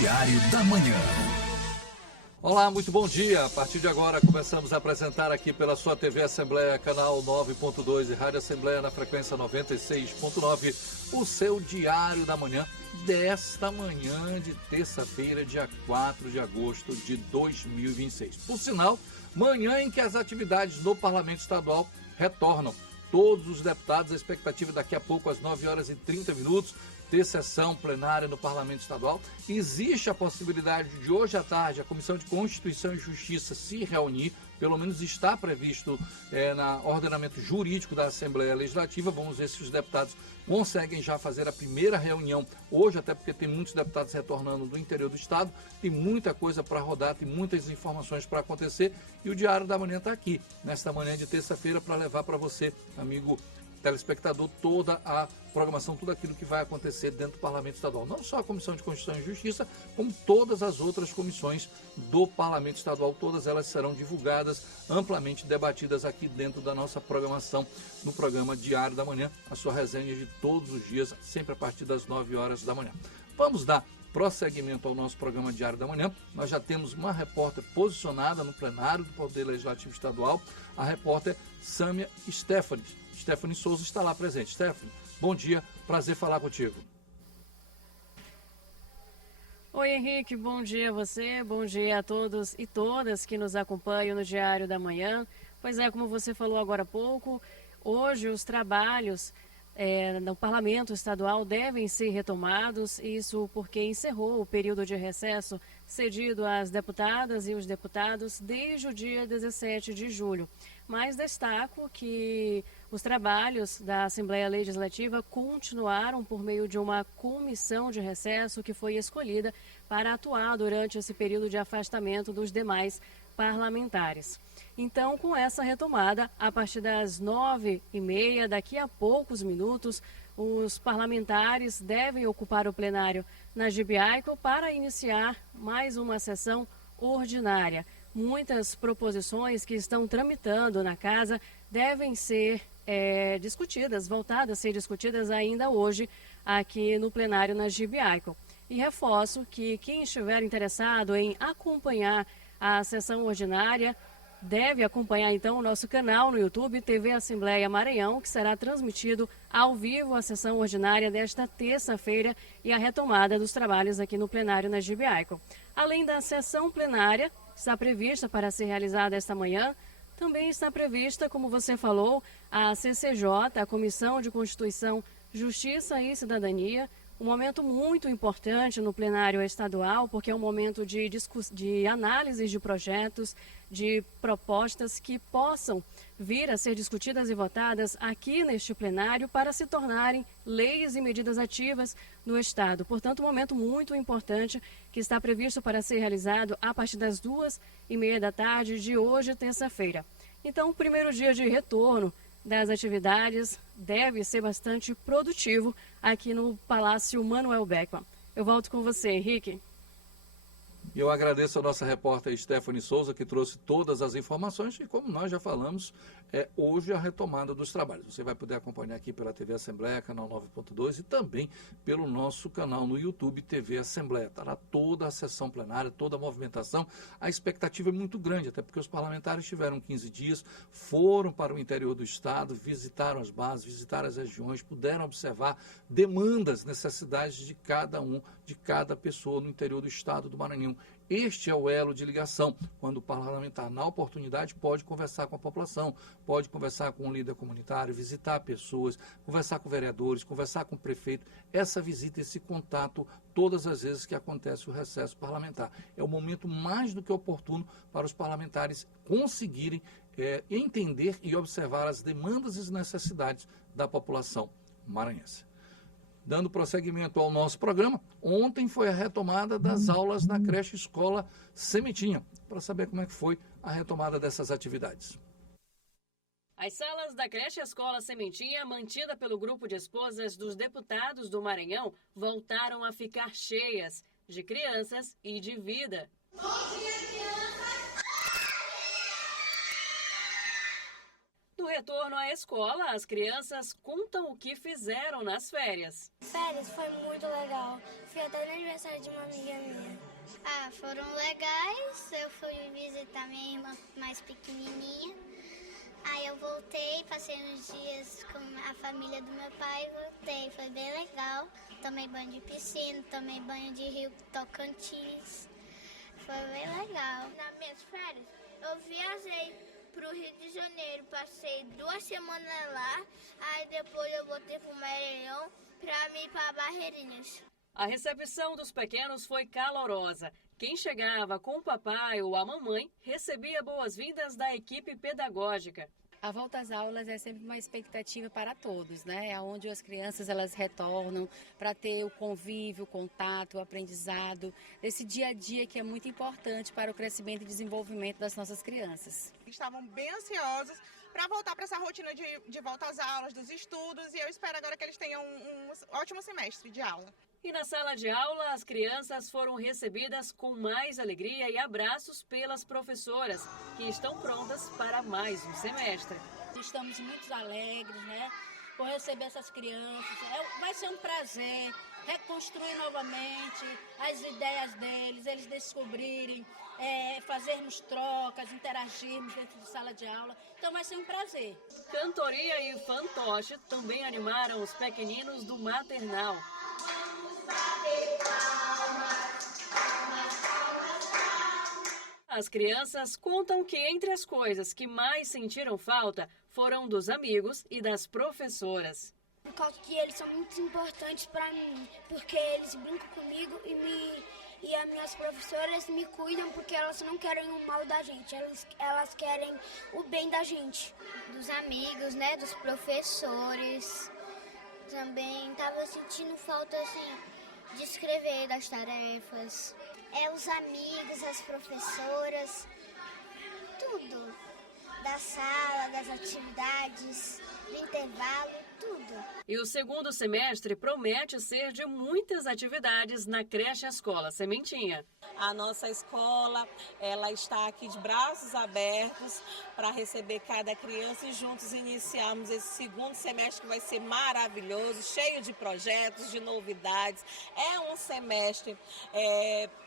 Diário da Manhã. Olá, muito bom dia. A partir de agora começamos a apresentar aqui pela sua TV Assembleia, canal 9.2 e Rádio Assembleia na frequência 96.9, o seu Diário da Manhã desta manhã de terça-feira, dia 4 de agosto de 2026. Por sinal, manhã em que as atividades no Parlamento Estadual retornam. Todos os deputados, a expectativa daqui a pouco às 9 horas e 30 minutos, ter sessão plenária no Parlamento Estadual. Existe a possibilidade de hoje à tarde a Comissão de Constituição e Justiça se reunir, pelo menos está previsto no ordenamento jurídico da Assembleia Legislativa. Vamos ver se os deputados conseguem já fazer a primeira reunião hoje, até porque tem muitos deputados retornando do interior do estado, tem muita coisa para rodar, tem muitas informações para acontecer e o Diário da Manhã está aqui, nesta manhã de terça-feira, para levar para você, amigo telespectador, toda a programação, tudo aquilo que vai acontecer dentro do Parlamento Estadual. Não só a Comissão de Constituição e Justiça, como todas as outras comissões do Parlamento Estadual, todas elas serão divulgadas, amplamente debatidas aqui dentro da nossa programação, no programa Diário da Manhã, a sua resenha de todos os dias, sempre a partir das 9 horas da manhã. Vamos dar prosseguimento ao nosso programa Diário da Manhã. Nós já temos uma repórter posicionada no plenário do Poder Legislativo Estadual, a repórter Sâmia Stephanie Souza está lá presente. Stephanie, bom dia, prazer falar contigo. Oi, Henrique, bom dia a você, bom dia a todos e todas que nos acompanham no Diário da Manhã. Pois é, como você falou agora há pouco, hoje os trabalhos no Parlamento Estadual devem ser retomados, isso porque encerrou o período de recesso cedido às deputadas e os deputados desde o dia 17 de julho. Mas destaco que os trabalhos da Assembleia Legislativa continuaram por meio de uma comissão de recesso que foi escolhida para atuar durante esse período de afastamento dos demais parlamentares. Então, com essa retomada, a partir das 9h30, daqui a poucos minutos, os parlamentares devem ocupar o plenário na Gibiaico para iniciar mais uma sessão ordinária. Muitas proposições que estão tramitando na casa devem ser discutidas, voltadas a ser discutidas ainda hoje aqui no plenário na Gibiaico. E reforço que quem estiver interessado em acompanhar a sessão ordinária deve acompanhar então o nosso canal no YouTube, TV Assembleia Maranhão, que será transmitido ao vivo a sessão ordinária desta terça-feira e a retomada dos trabalhos aqui no plenário na Gibiaico. Além da sessão plenária, está prevista para ser realizada esta manhã, também está prevista, como você falou, a CCJ, a Comissão de Constituição, Justiça e Cidadania, um momento muito importante no plenário estadual, porque é um momento de análise de projetos, de propostas que possam vir a ser discutidas e votadas aqui neste plenário para se tornarem leis e medidas ativas no Estado. Portanto, um momento muito importante que está previsto para ser realizado a partir das 2h30 da tarde de hoje, terça-feira. Então, o primeiro dia de retorno das atividades deve ser bastante produtivo aqui no Palácio Manuel Beckmann. Eu volto com você, Henrique. Eu agradeço a nossa repórter Stephanie Souza, que trouxe todas as informações e, como nós já falamos, hoje a retomada dos trabalhos. Você vai poder acompanhar aqui pela TV Assembleia, canal 9.2 e também pelo nosso canal no YouTube, TV Assembleia. Está lá toda a sessão plenária, toda a movimentação. A expectativa é muito grande, até porque os parlamentares tiveram 15 dias, foram para o interior do estado, visitaram as bases, visitaram as regiões, puderam observar demandas, necessidades de cada pessoa no interior do estado do Maranhão. Este é o elo de ligação, quando o parlamentar, na oportunidade, pode conversar com a população, pode conversar com o líder comunitário, visitar pessoas, conversar com vereadores, conversar com o prefeito. Essa visita, esse contato, todas as vezes que acontece o recesso parlamentar. É o momento mais do que oportuno para os parlamentares conseguirem entender e observar as demandas e as necessidades da população maranhense. Dando prosseguimento ao nosso programa, ontem foi a retomada das aulas na creche Escola Sementinha, para saber como é que foi a retomada dessas atividades. As salas da creche Escola Sementinha, mantida pelo grupo de esposas dos deputados do Maranhão, voltaram a ficar cheias de crianças e de vida. Bom dia, crianças! No retorno à escola, as crianças contam o que fizeram nas férias. Férias foi muito legal. Fui até no aniversário de uma amiga minha. Foram legais. Eu fui visitar minha irmã mais pequenininha. Aí eu voltei, passei uns dias com a família do meu pai e voltei. Foi bem legal. Tomei banho de piscina, tomei banho de rio Tocantins. Foi bem legal. Nas minhas férias, eu viajei pro Rio de Janeiro. Passei 2 semanas lá. Aí depois eu voltei pro Maranhão pra ir pra Barreirinhas. A recepção dos pequenos foi calorosa. Quem chegava com o papai ou a mamãe recebia boas-vindas da equipe pedagógica. A volta às aulas é sempre uma expectativa para todos, né? É onde as crianças elas retornam para ter o convívio, o contato, o aprendizado, esse dia a dia que é muito importante para o crescimento e desenvolvimento das nossas crianças. Estavam bem ansiosos para voltar para essa rotina de volta às aulas, dos estudos, e eu espero agora que eles tenham um ótimo semestre de aula. E na sala de aula, as crianças foram recebidas com mais alegria e abraços pelas professoras, que estão prontas para mais um semestre. Estamos muito alegres, né, por receber essas crianças. Vai ser um prazer reconstruir novamente as ideias deles, eles descobrirem, fazermos trocas, interagirmos dentro de sala de aula. Então vai ser um prazer. Cantoria e fantoche também animaram os pequeninos do maternal. As crianças contam que entre as coisas que mais sentiram falta foram dos amigos e das professoras. Por causa que eles são muito importantes para mim, porque eles brincam comigo e as minhas professoras me cuidam porque elas não querem o mal da gente, elas querem o bem da gente. Dos amigos, né? Dos professores. Também estava sentindo falta, assim, de escrever das tarefas. Os amigos, as professoras, tudo. Da sala, das atividades, do intervalo, tudo. E o segundo semestre promete ser de muitas atividades na creche Escola Sementinha. A nossa escola, ela está aqui de braços abertos para receber cada criança e juntos iniciarmos esse segundo semestre que vai ser maravilhoso, cheio de projetos, de novidades. É um semestre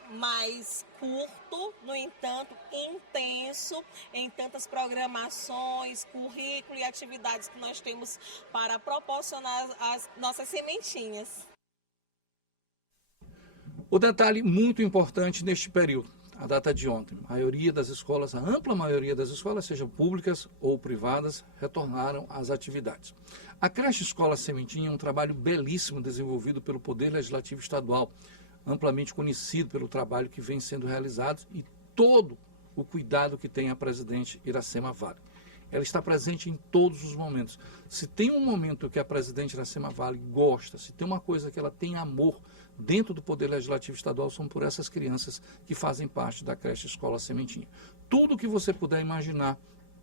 mais curto, no entanto, intenso em tantas programações, currículo e atividades que nós temos para proporcionar às nossas sementinhas. O detalhe muito importante neste período, a data de ontem, a maioria das escolas, a ampla maioria das escolas, sejam públicas ou privadas, retornaram às atividades. A creche Escola Sementinha é um trabalho belíssimo desenvolvido pelo Poder Legislativo Estadual, amplamente conhecido pelo trabalho que vem sendo realizado e todo o cuidado que tem a presidente Iracema Vale. Ela está presente em todos os momentos. Se tem um momento que a presidente Iracema Vale gosta, se tem uma coisa que ela tem amor dentro do Poder Legislativo Estadual, são por essas crianças que fazem parte da creche Escola Sementinha. Tudo que você puder imaginar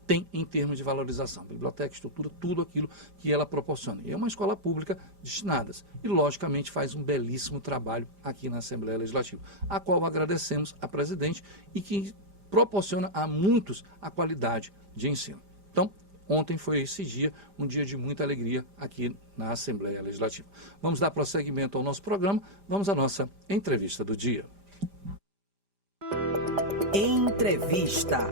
tem em termos de valorização. Biblioteca, estrutura, tudo aquilo que ela proporciona. E é uma escola pública destinada. E, logicamente, faz um belíssimo trabalho aqui na Assembleia Legislativa, a qual agradecemos à presidente e que proporciona a muitos a qualidade de ensino. Então, ontem foi esse dia, um dia de muita alegria aqui na Assembleia Legislativa. Vamos dar prosseguimento ao nosso programa, vamos à nossa entrevista do dia. Entrevista.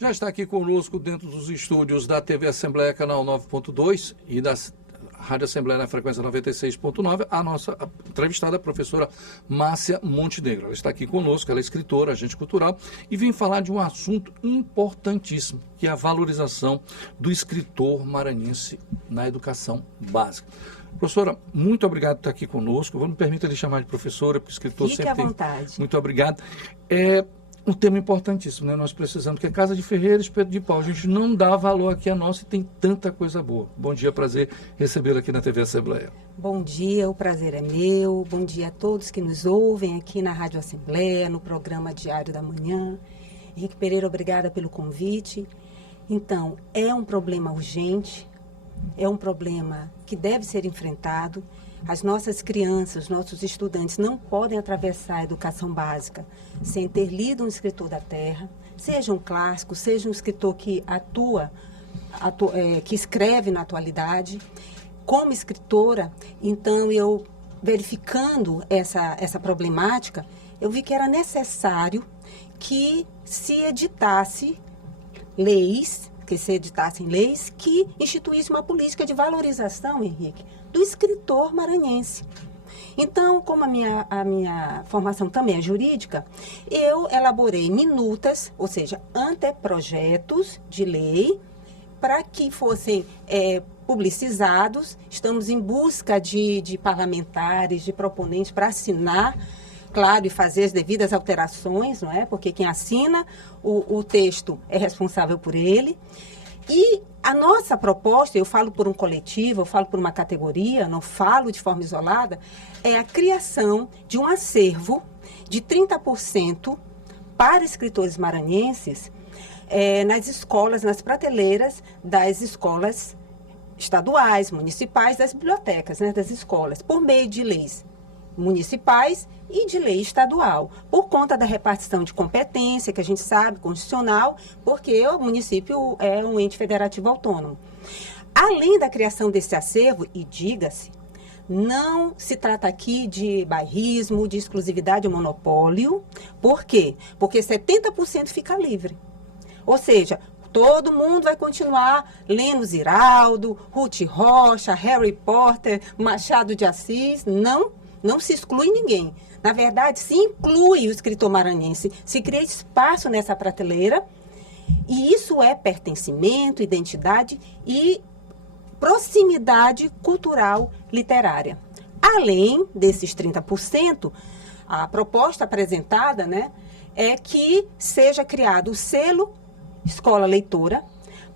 Já está aqui conosco dentro dos estúdios da TV Assembleia Canal 9.2 e da Rádio Assembleia na frequência 96.9, a nossa entrevistada, a professora Márcia Montenegro. Ela está aqui conosco, ela é escritora, agente cultural, e vem falar de um assunto importantíssimo, que é a valorização do escritor maranhense na educação básica. Professora, muito obrigado por estar aqui conosco. Me permita lhe chamar de professora, porque o escritor Fique sempre à vontade. Muito obrigado. Um tema importantíssimo, né? Nós precisamos, que é Casa de Ferreira, Espeto de Pau. A gente não dá valor aqui a nós e tem tanta coisa boa. Bom dia, prazer recebê-lo aqui na TV Assembleia. Bom dia, o prazer é meu. Bom dia a todos que nos ouvem aqui na Rádio Assembleia, no programa Diário da Manhã. Henrique Pereira, obrigada pelo convite. Então, é um problema urgente, é um problema que deve ser enfrentado. as nossas crianças, os nossos estudantes não podem atravessar a educação básica sem ter lido um escritor da terra, seja um clássico, seja um escritor que que escreve na atualidade. Como escritora, então, eu verificando essa problemática, eu vi que era necessário que se editassem leis que instituíssem uma política de valorização, Henrique, do escritor maranhense. Então, como a minha formação também é jurídica, eu elaborei minutas, ou seja, anteprojetos de lei, para que fossem publicizados. Estamos em busca de parlamentares, de proponentes para assinar, claro, e fazer as devidas alterações, não é? Porque quem assina o texto é responsável por ele. E a nossa proposta, eu falo por um coletivo, eu falo por uma categoria, não falo de forma isolada, é a criação de um acervo de 30% para escritores maranhenses nas escolas, nas prateleiras das escolas estaduais, municipais, das bibliotecas, né, das escolas, por meio de leis municipais e de lei estadual, por conta da repartição de competência, que a gente sabe, constitucional, porque o município é um ente federativo autônomo. Além da criação desse acervo, e diga-se, não se trata aqui de bairrismo, de exclusividade ou monopólio. Por quê? Porque 70% fica livre. Ou seja, todo mundo vai continuar lendo Ziraldo, Ruth Rocha, Harry Potter, Machado de Assis. Não se exclui ninguém. Na verdade, se inclui o escritor maranhense, se cria espaço nessa prateleira, e isso é pertencimento, identidade e proximidade cultural literária. Além desses 30%, a proposta apresentada, né, é que seja criado o selo Escola Leitora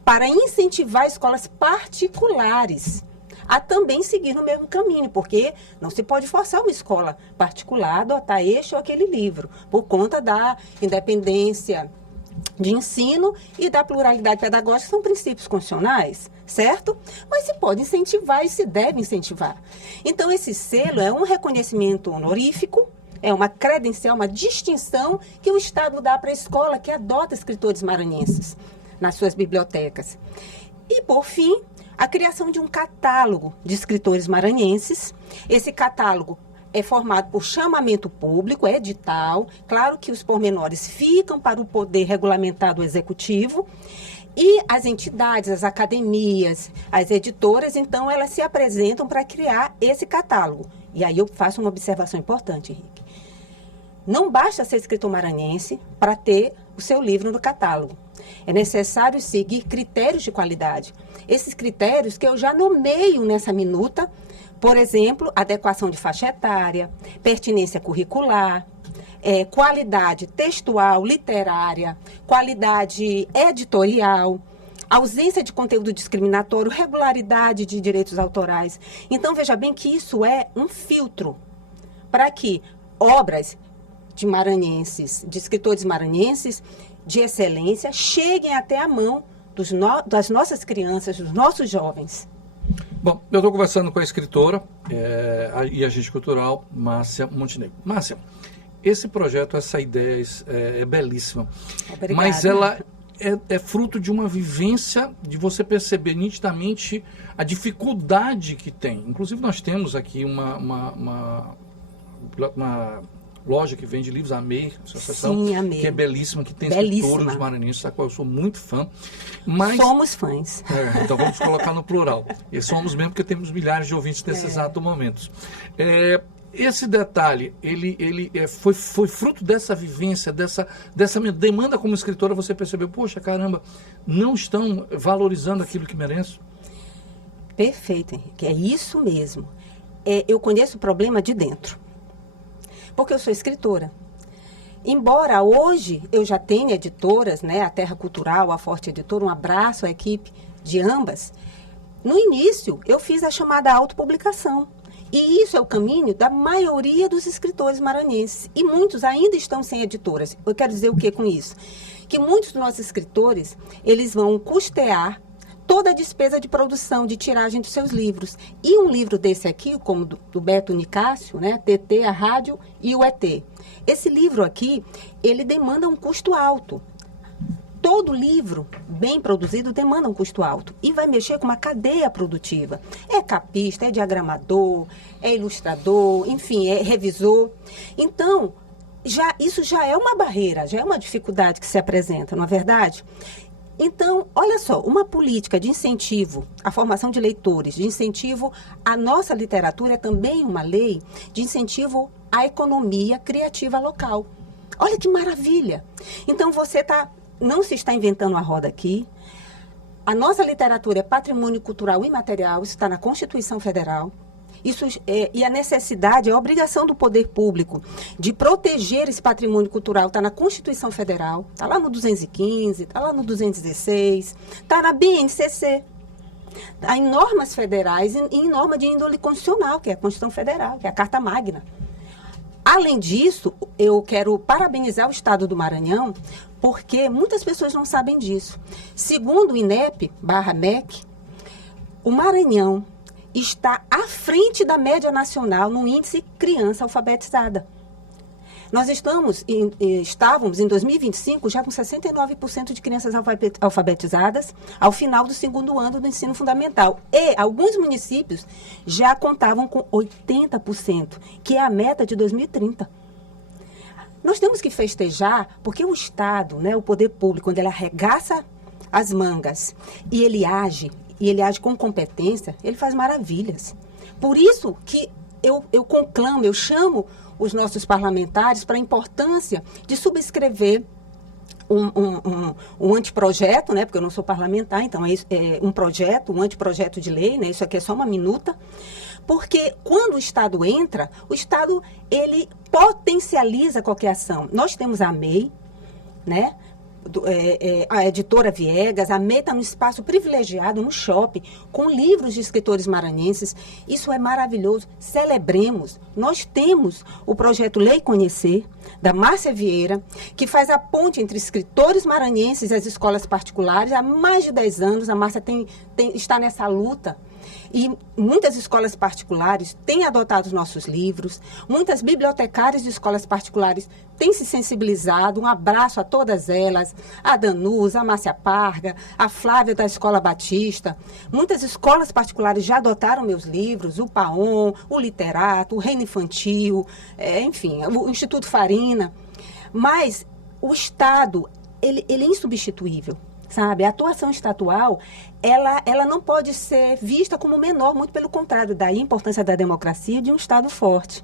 para incentivar escolas particulares a também seguir no mesmo caminho, porque não se pode forçar uma escola particular a adotar este ou aquele livro, por conta da independência de ensino e da pluralidade pedagógica, são princípios constitucionais, certo? Mas se pode incentivar e se deve incentivar. Então, esse selo é um reconhecimento honorífico, é uma credencial, uma distinção que o Estado dá para a escola que adota escritores maranhenses nas suas bibliotecas. E, por fim, a criação de um catálogo de escritores maranhenses. Esse catálogo é formado por chamamento público, é edital. Claro que os pormenores ficam para o poder regulamentar do executivo. E as entidades, as academias, as editoras, então, elas se apresentam para criar esse catálogo. E aí eu faço uma observação importante, Henrique. Não basta ser escritor maranhense para ter o seu livro no catálogo. É necessário seguir critérios de qualidade. Esses critérios que eu já nomeio nessa minuta, por exemplo, adequação de faixa etária, pertinência curricular, qualidade textual, literária, qualidade editorial, ausência de conteúdo discriminatório, regularidade de direitos autorais. Então, veja bem que isso é um filtro para que obras de maranhenses, de escritores maranhenses de excelência, cheguem até a mão das nossas crianças, dos nossos jovens. Bom, eu estou conversando com a escritora e agente cultural, Márcia Montenegro. Márcia, esse projeto, essa ideia é belíssima. Obrigada. Mas ela é fruto de uma vivência, de você perceber nitidamente a dificuldade que tem. Inclusive, nós temos aqui uma loja que vende livros, a MEI, associação, sim, a MEI, que é belíssima, que tem escritores maranhenses, da qual eu sou muito fã. Mas, somos fãs. Então vamos colocar no plural. E somos mesmo, porque temos milhares de ouvintes nesse exato momento. Esse detalhe, ele foi fruto dessa vivência, dessa demanda como escritora, você percebeu, poxa, caramba, não estão valorizando aquilo que mereço? Perfeito, Henrique, é isso mesmo. Eu conheço o problema de dentro. Porque eu sou escritora. Embora hoje eu já tenha editoras, né, a Terra Cultural, a Forte Editora, um abraço à equipe de ambas, no início eu fiz a chamada autopublicação. E isso é o caminho da maioria dos escritores maranhenses. E muitos ainda estão sem editoras. Eu quero dizer o que com isso? Que muitos dos nossos escritores, eles vão custear toda a despesa de produção, de tiragem dos seus livros. E um livro desse aqui, como do Beto Nicásio, né? TT, a Rádio e o ET. Esse livro aqui, ele demanda um custo alto. Todo livro bem produzido demanda um custo alto e vai mexer com uma cadeia produtiva. É capista, é diagramador, é ilustrador, enfim, é revisor. Então, isso já é uma barreira, já é uma dificuldade que se apresenta, não é verdade? Então, olha só, uma política de incentivo à formação de leitores, de incentivo à nossa literatura, é também uma lei de incentivo à economia criativa local. Olha que maravilha! Então, não se está inventando a roda aqui. A nossa literatura é patrimônio cultural imaterial, isso está na Constituição Federal. E a necessidade, a obrigação do poder público de proteger esse patrimônio cultural está na Constituição Federal, está lá no 215, está lá no 216, está na BNCC, está em normas federais e em norma de índole constitucional, que é a Constituição Federal, que é a Carta Magna. Além disso, eu quero parabenizar o Estado do Maranhão, porque muitas pessoas não sabem disso. Segundo o INEP/MEC, o Maranhão está à frente da média nacional no índice criança alfabetizada. Nós estávamos em 2025 já com 69% de crianças alfabetizadas ao final do segundo ano do ensino fundamental. E alguns municípios já contavam com 80%, que é a meta de 2030. Nós temos que festejar, porque o Estado, né, o poder público, quando ele arregaça as mangas e ele age com competência, ele faz maravilhas. Por isso que eu conclamo, eu chamo os nossos parlamentares para a importância de subscrever um anteprojeto, né, porque eu não sou parlamentar, então é um anteprojeto de lei, né, isso aqui é só uma minuta, porque quando o Estado entra, o Estado, ele potencializa qualquer ação. Nós temos a MEI, né, a editora Viegas, a MEI está no espaço privilegiado, no shopping, com livros de escritores maranhenses. Isso é maravilhoso. Celebremos. Nós temos o projeto Lei Conhecer, da Márcia Vieira, que faz a ponte entre escritores maranhenses e as escolas particulares. Há mais de 10 anos, a Márcia está nessa luta. E muitas escolas particulares têm adotado os nossos livros, muitas bibliotecárias de escolas particulares têm se sensibilizado. Um abraço a todas elas, a Danusa, a Márcia Parga, a Flávia da Escola Batista. Muitas escolas particulares já adotaram meus livros, o PAON, o Literato, o Reino Infantil, enfim, o Instituto Farina. Mas o Estado, ele é insubstituível. Sabe? A atuação estatual, ela não pode ser vista como menor, muito pelo contrário, daí a importância da democracia de um Estado forte.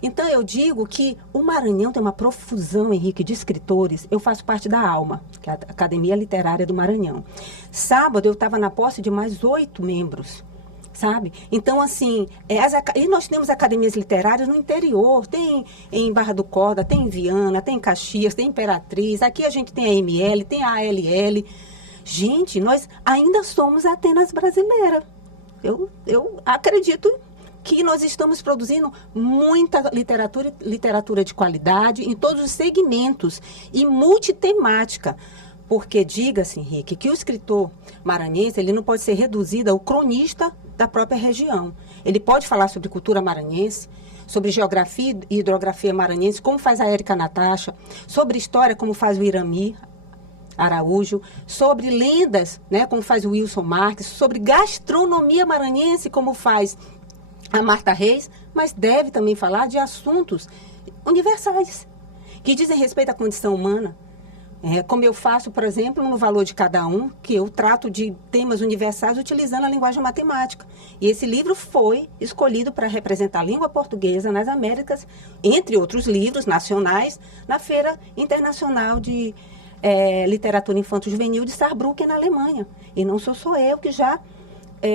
Então, eu digo que o Maranhão tem uma profusão, Henrique, de escritores. Eu faço parte da ALMA, que é a Academia Literária do Maranhão. Sábado, eu estava na posse de mais 8 membros. Sabe? Então, assim, e nós temos academias literárias no interior, tem em Barra do Corda, tem em Viana, tem em Caxias, tem em Imperatriz, aqui a gente tem a ML, tem a ALL. Gente, nós ainda somos a Atenas brasileira. Eu acredito que nós estamos produzindo muita literatura de qualidade em todos os segmentos e multitemática. Porque, diga-se, Henrique, que o escritor maranhense, ele não pode ser reduzido ao cronista da própria região. Ele pode falar sobre cultura maranhense, sobre geografia e hidrografia maranhense, como faz a Érica Natasha, sobre história, como faz o Irami Araújo, sobre lendas, né, como faz o Wilson Marques, sobre gastronomia maranhense, como faz a Marta Reis, mas deve também falar de assuntos universais, que dizem respeito à condição humana. Como eu faço, por exemplo, no Valor de Cada Um, que eu trato de temas universais utilizando a linguagem matemática. E esse livro foi escolhido para representar a língua portuguesa nas Américas, entre outros livros nacionais, na Feira Internacional de Literatura Infanto-Juvenil de Saarbrücken, na Alemanha. E não sou só eu que já,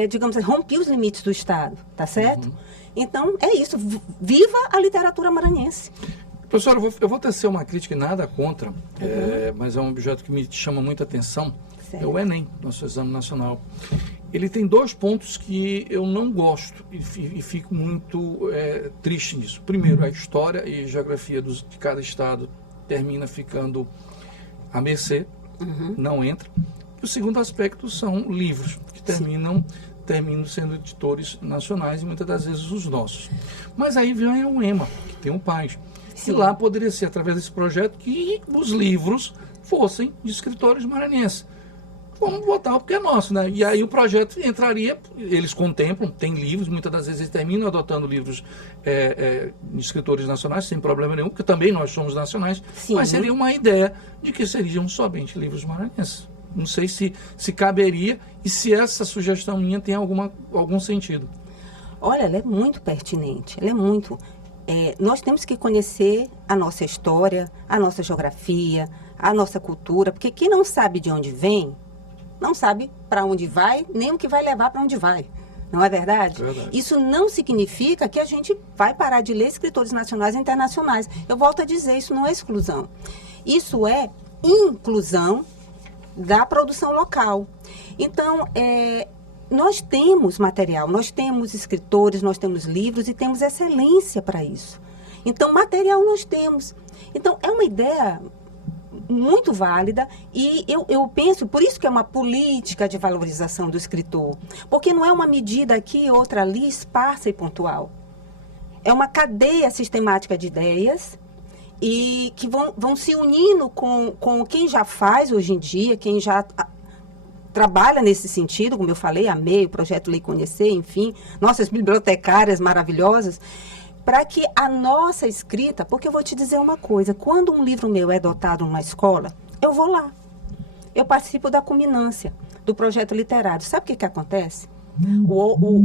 digamos, rompi os limites do Estado, tá certo? Uhum. Então, é isso. Viva a literatura maranhense. Professora, eu vou tecer uma crítica e nada contra, mas é um objeto que me chama muita atenção. Certo. É o Enem, nosso Exame Nacional. Ele tem 2 pontos que eu não gosto e fico muito triste nisso. Primeiro, a história e geografia de cada estado termina ficando à mercê, não entra. E o segundo aspecto são livros, que terminam sendo editores nacionais e muitas das vezes os nossos. Mas aí vem o EMA, que tem um PAS. E lá poderia ser, através desse projeto, que os livros fossem de escritores maranhenses. Vamos botar porque é nosso, né? E aí o projeto entraria, eles contemplam, tem livros, muitas das vezes eles terminam adotando livros de escritores nacionais, sem problema nenhum, porque também nós somos nacionais, mas seria uma ideia de que seriam somente livros maranhenses. Não sei se caberia e se essa sugestão minha tem algum sentido. Olha, ela é muito pertinente, ela é muito... nós temos que conhecer a nossa história, a nossa geografia, a nossa cultura, porque quem não sabe de onde vem, não sabe para onde vai, nem o que vai levar para onde vai. Não é verdade? Verdade? Isso não significa que a gente vai parar de ler escritores nacionais e internacionais. Eu volto a dizer, isso não é exclusão. Isso é inclusão da produção local. Então, nós temos material, nós temos escritores, nós temos livros e temos excelência para isso. Então, material nós temos. Então, é uma ideia muito válida e eu penso, por isso que é uma política de valorização do escritor, porque não é uma medida aqui, outra ali, esparsa e pontual. É uma cadeia sistemática de ideias e que vão se unindo com quem já faz hoje em dia, quem já trabalha nesse sentido, como eu falei, amei o projeto Lei Conhecer, enfim, nossas bibliotecárias maravilhosas, para que a nossa escrita, porque eu vou te dizer uma coisa, quando um livro meu é dotado numa escola, eu vou lá. Eu participo da culminância do projeto literário. Sabe o que acontece?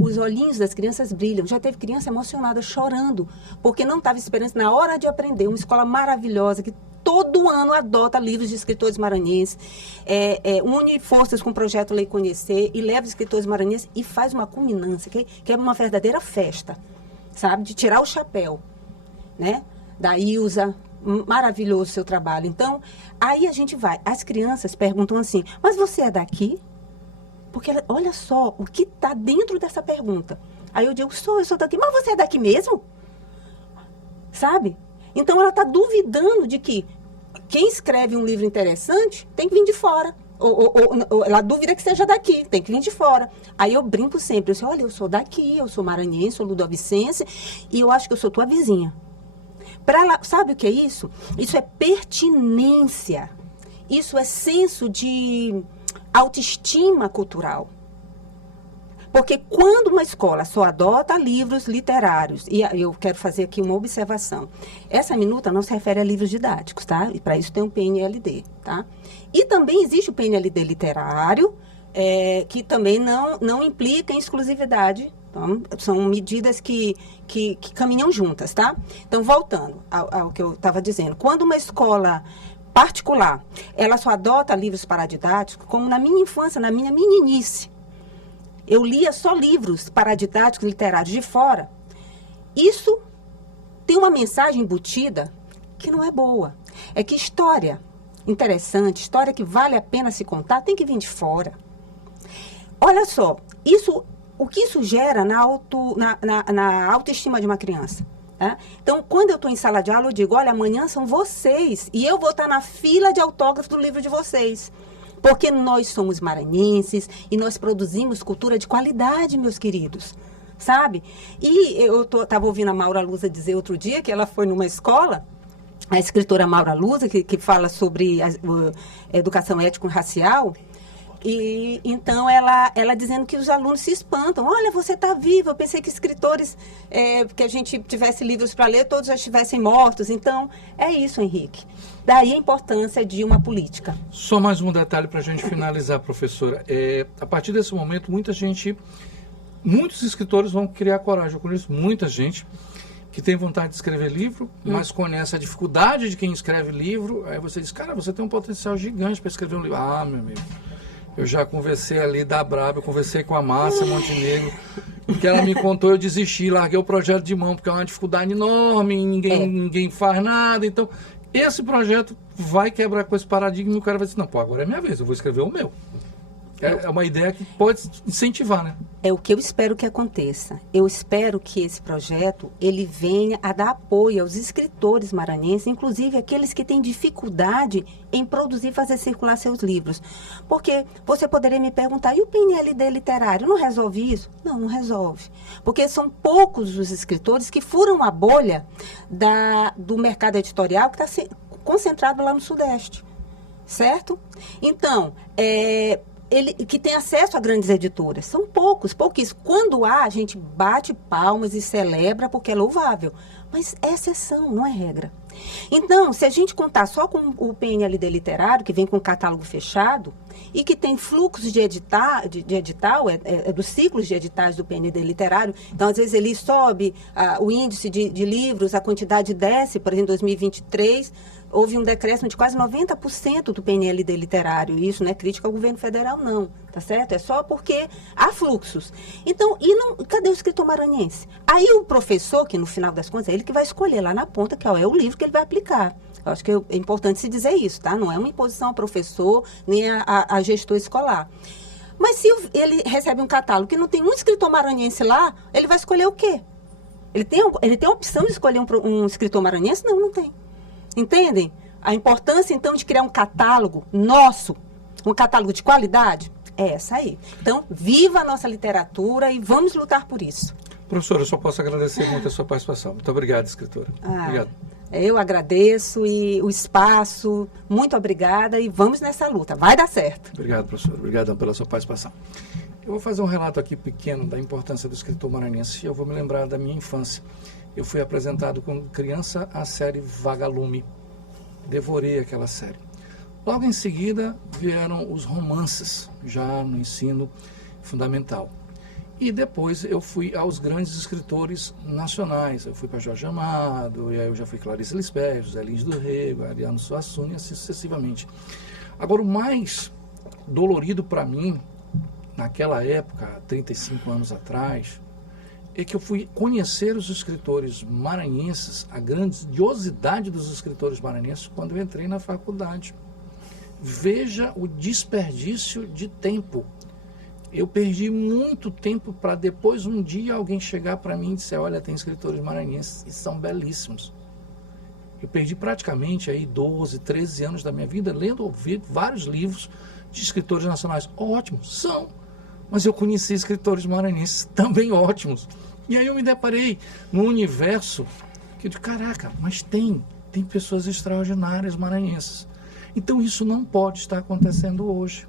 Os olhinhos das crianças brilham. Já teve criança emocionada, chorando, porque não estava esperando, na hora de aprender, uma escola maravilhosa, que todo ano adota livros de escritores maranhenses, une forças com o projeto Lei Conhecer e leva os escritores maranhenses e faz uma culminância, que é uma verdadeira festa. Sabe, de tirar o chapéu, né? Da Ilza, maravilhoso o seu trabalho. Então, aí a gente vai. As crianças perguntam assim, mas você é daqui? Porque, olha só, o que está dentro dessa pergunta. Aí eu digo, eu sou daqui. Mas você é daqui mesmo? Sabe? Então, ela está duvidando de que quem escreve um livro interessante tem que vir de fora. Ou ela duvida que seja daqui, tem que vir de fora. Aí eu brinco sempre, eu digo, olha, eu sou daqui, eu sou maranhense, sou ludovicense, e eu acho que eu sou tua vizinha. Sabe o que é isso? Isso é pertinência. Isso é senso de autoestima cultural. Porque quando uma escola só adota livros literários, e eu quero fazer aqui uma observação, essa minuta não se refere a livros didáticos, tá? E para isso tem um PNLD, tá? E também existe o PNLD literário, que também não implica em exclusividade. Então, são medidas que caminham juntas, tá? Então, voltando ao que eu estava dizendo, quando uma escola particular, ela só adota livros paradidáticos, como na minha infância, na minha meninice, eu lia só livros paradidáticos literários de fora. Isso tem uma mensagem embutida que não é boa. É que história interessante, história que vale a pena se contar, tem que vir de fora. Olha só, o que isso gera na autoestima de uma criança? Tá? Então, quando eu estou em sala de aula, eu digo, olha, amanhã são vocês e eu vou estar na fila de autógrafo do livro de vocês. Porque nós somos maranhenses e nós produzimos cultura de qualidade, meus queridos, sabe? E eu estava ouvindo a Maura Lusa dizer outro dia que ela foi numa escola, a escritora Maura Lusa, que fala sobre a educação étnico-racial, e então ela dizendo que os alunos se espantam. Olha, você está vivo. Eu pensei que escritores, que a gente tivesse livros para ler, todos já estivessem mortos. Então, é isso, Henrique. Daí a importância de uma política. Só mais um detalhe para a gente finalizar, professora. A partir desse momento, muitos escritores vão criar coragem. Eu conheço muita gente que tem vontade de escrever livro, mas conhece a dificuldade de quem escreve livro. Aí você diz, cara, você tem um potencial gigante para escrever um livro. Ah, meu amigo, eu já conversei ali da Braba, eu conversei com a Márcia Montenegro, porque ela me contou, eu desisti, larguei o projeto de mão, porque é uma dificuldade enorme, ninguém faz nada. Então, esse projeto vai quebrar com esse paradigma e o cara vai dizer, não, agora é minha vez, eu vou escrever o meu. É uma ideia que pode incentivar, né? É o que eu espero que aconteça. Eu espero que esse projeto ele venha a dar apoio aos escritores maranhenses, inclusive aqueles que têm dificuldade em produzir e fazer circular seus livros. Porque você poderia me perguntar, e o PNLD literário não resolve isso? Não resolve. Porque são poucos os escritores que furam a bolha do mercado editorial que está concentrado lá no Sudeste. Certo? Então, que tem acesso a grandes editoras. São pouquíssimos. Quando há, a gente bate palmas e celebra porque é louvável. Mas é exceção, não é regra. Então, se a gente contar só com o PNLD literário, que vem com catálogo fechado, e que tem fluxos de edital, dos ciclos de editais do PNLD literário, então, às vezes, ele sobe o índice de livros, a quantidade desce, por exemplo, em 2023, houve um decréscimo de quase 90% do PNLD literário. Isso não é crítica ao governo federal, não. Tá certo? É só porque há fluxos. Então, cadê o escritor maranhense? Aí o professor, que no final das contas é ele que vai escolher lá na ponta, que é o livro que ele vai aplicar. Eu acho que é importante se dizer isso, tá? Não é uma imposição ao professor, nem a gestor escolar. Mas se ele recebe um catálogo que não tem um escritor maranhense lá, ele vai escolher o quê? Ele tem a opção de escolher um escritor maranhense? Não tem. Entendem? A importância, então, de criar um catálogo nosso, um catálogo de qualidade, é essa aí. Então, viva a nossa literatura e vamos lutar por isso. Professora, eu só posso agradecer muito a sua participação. Muito obrigado, escritora. Obrigado. Eu agradeço e o espaço, muito obrigada e vamos nessa luta. Vai dar certo. Obrigado, professora. Obrigado pela sua participação. Eu vou fazer um relato aqui pequeno da importância do escritor maranhense. Eu vou me lembrar da minha infância. Eu fui apresentado quando criança à série Vagalume. Devorei aquela série. Logo em seguida vieram os romances, já no ensino fundamental. E depois eu fui aos grandes escritores nacionais. Eu fui para Jorge Amado, e aí eu já fui Clarice Lispector, José Lins do Rego, Ariano Suassuna e assim sucessivamente. Agora, o mais dolorido para mim, naquela época, 35 anos atrás, é que eu fui conhecer os escritores maranhenses, a grandiosidade dos escritores maranhenses, quando eu entrei na faculdade. Veja o desperdício de tempo. Eu perdi muito tempo para depois um dia alguém chegar para mim e dizer, olha, tem escritores maranhenses e são belíssimos. Eu perdi praticamente aí 12, 13 anos da minha vida lendo, ouvindo vários livros de escritores nacionais. Ótimos, são. Mas eu conheci escritores maranhenses também ótimos. E aí eu me deparei num universo que eu digo, caraca, mas tem pessoas extraordinárias maranhenses. Então isso não pode estar acontecendo hoje.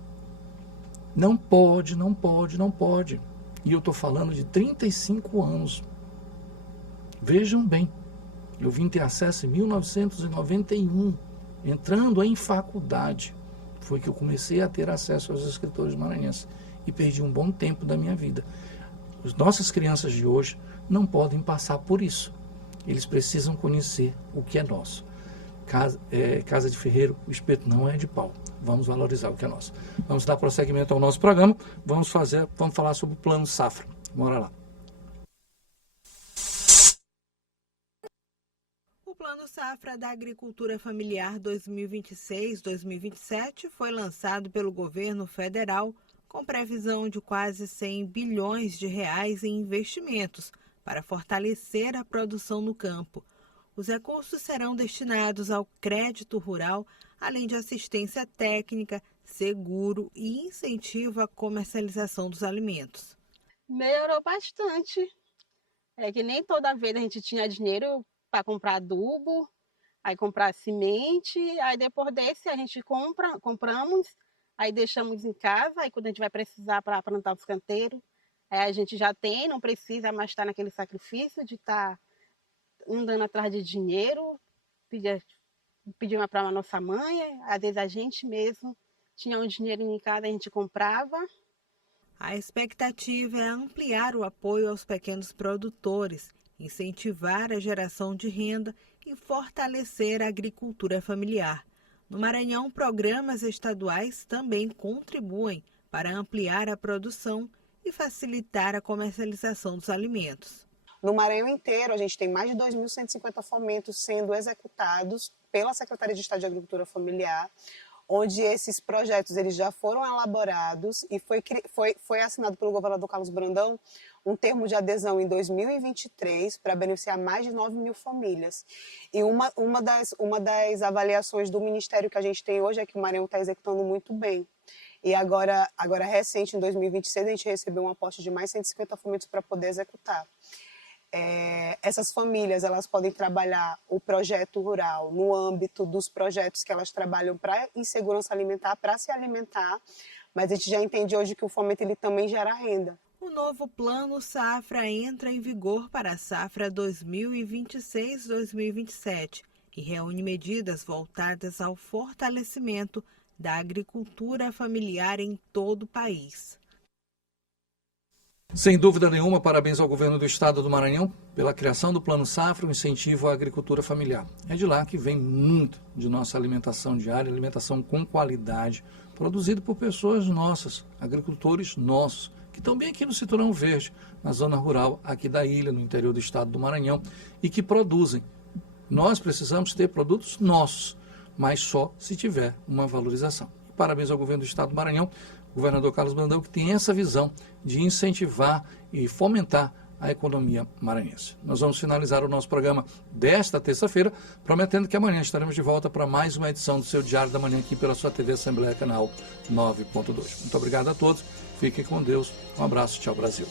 Não pode. E eu estou falando de 35 anos. Vejam bem, eu vim ter acesso em 1991, entrando em faculdade. Foi que eu comecei a ter acesso aos escritores maranhenses. E perdi um bom tempo da minha vida. As nossas crianças de hoje não podem passar por isso. Eles precisam conhecer o que é nosso. Casa de ferreiro, o espeto não é de pau. Vamos valorizar o que é nosso. Vamos dar prosseguimento ao nosso programa. Vamos falar sobre o Plano Safra. Bora lá. O Plano Safra da Agricultura Familiar 2026-2027 foi lançado pelo governo federal com previsão de quase 100 bilhões de reais em investimentos para fortalecer a produção no campo. Os recursos serão destinados ao crédito rural, além de assistência técnica, seguro e incentivo à comercialização dos alimentos. Melhorou bastante. É que nem toda vez a gente tinha dinheiro para comprar adubo, aí comprar semente, aí depois desse a gente compramos, aí deixamos em casa, aí quando a gente vai precisar para plantar os canteiros, aí a gente já tem, não precisa mais estar naquele sacrifício de estar andando atrás de dinheiro, pedir para a nossa mãe, às vezes a gente mesmo tinha um dinheiro em casa, a gente comprava. A expectativa é ampliar o apoio aos pequenos produtores, incentivar a geração de renda e fortalecer a agricultura familiar. No Maranhão, programas estaduais também contribuem para ampliar a produção e facilitar a comercialização dos alimentos. No Maranhão inteiro, a gente tem mais de 2.150 fomentos sendo executados pela Secretaria de Estado de Agricultura Familiar. onde esses projetos eles já foram elaborados e foi assinado pelo governador Carlos Brandão um termo de adesão em 2023 para beneficiar mais de 9 mil famílias. E uma das avaliações do Ministério que a gente tem hoje é que o Maranhão está executando muito bem. E agora recente, em 2026, a gente recebeu um aporte de mais 150 fomentos para poder executar. Essas famílias elas podem trabalhar o projeto rural no âmbito dos projetos que elas trabalham em segurança alimentar, para se alimentar, mas a gente já entende hoje que o fomento ele também gera renda. O novo Plano Safra entra em vigor para a safra 2026-2027 e reúne medidas voltadas ao fortalecimento da agricultura familiar em todo o país. Sem dúvida nenhuma, parabéns ao governo do estado do Maranhão pela criação do Plano Safra, o incentivo à agricultura familiar. É de lá que vem muito de nossa alimentação diária, alimentação com qualidade, produzido por pessoas nossas, agricultores nossos, que estão bem aqui no Cinturão Verde, na zona rural aqui da ilha, no interior do estado do Maranhão, e que produzem. Nós precisamos ter produtos nossos, mas só se tiver uma valorização. Parabéns ao governo do estado do Maranhão, governador Carlos Brandão, que tem essa visão de incentivar e fomentar a economia maranhense. Nós vamos finalizar o nosso programa desta terça-feira, prometendo que amanhã estaremos de volta para mais uma edição do seu Diário da Manhã aqui pela sua TV Assembleia Canal 9.2. Muito obrigado a todos, fiquem com Deus, um abraço, tchau Brasil.